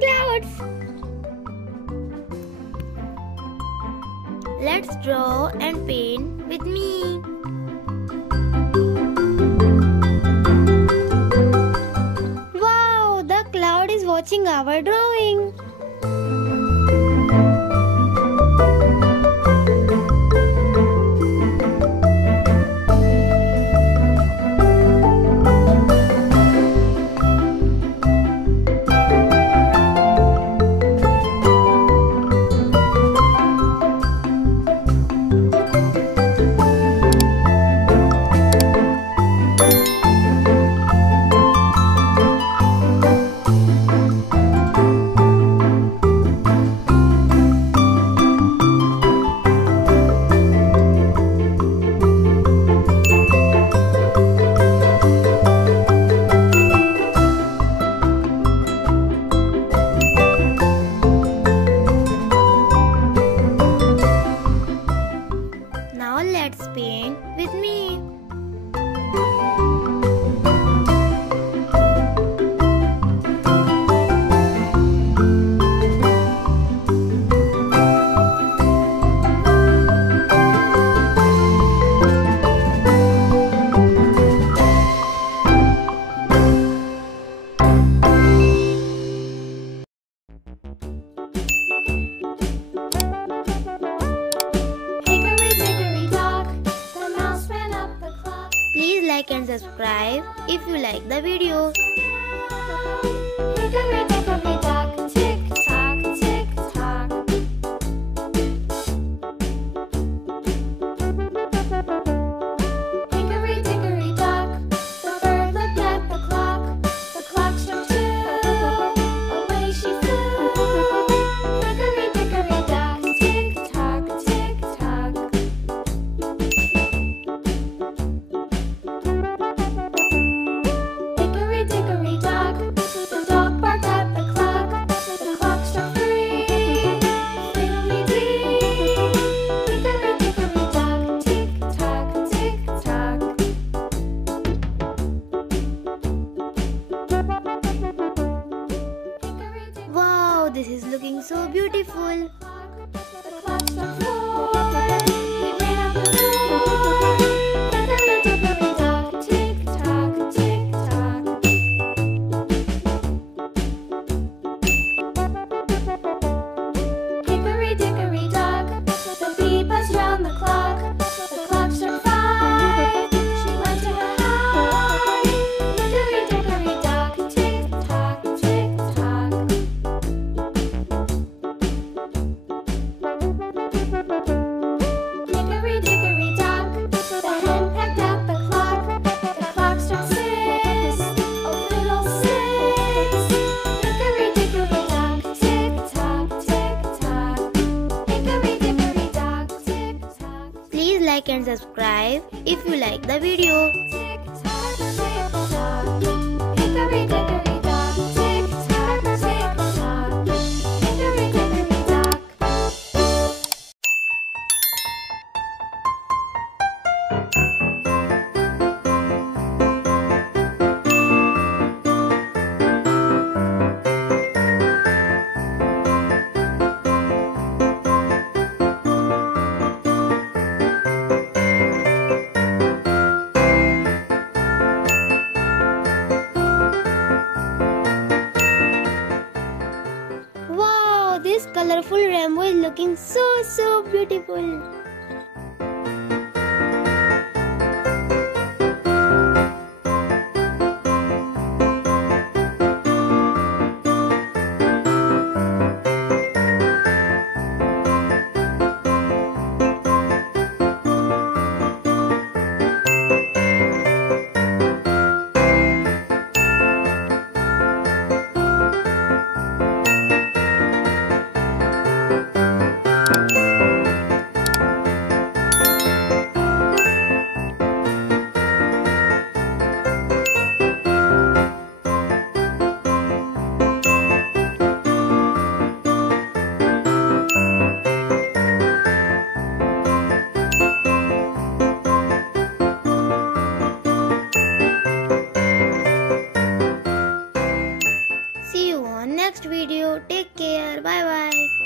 clouds. Let's draw and paint with me. Wow, the cloud is watching our drawing. Now let's paint with me. Please like and subscribe if you like the video. Hickory dickory dock, tick tock, tick tock. Hickory dickory dock, the bird looked at the clock struck 2, away she flew. Hickory dickory dock, tick tock, tick tock. Hickory dickory dock, the dog barked at the clock struck 3, fiddly-dee. Hickory dickory dock, tick tock, tick tock. Wow, this is looking so beautiful. The clock struck 4, he ran out the door. Hickory dickory dock, tick tock, tick tock. Hickory dickory dock, the bee buzzed round the clock struck 5, she went to her hive. Hickory dickory dock, tick tock, tick tock. Hickory dickory dock, the hen pecked at the clock struck 6, oh fiddle-sticks. Hickory dickory dock, tick tock, tick tock. Hickory dickory dock, tick tock. Please like and subscribe if you like the video. Tick tock, tick tock. Hickory dickory dock, tick tock, tick tock. Hickory dickory dock. Wow, this colorful rainbow is looking so beautiful. next video. Take care. Bye bye.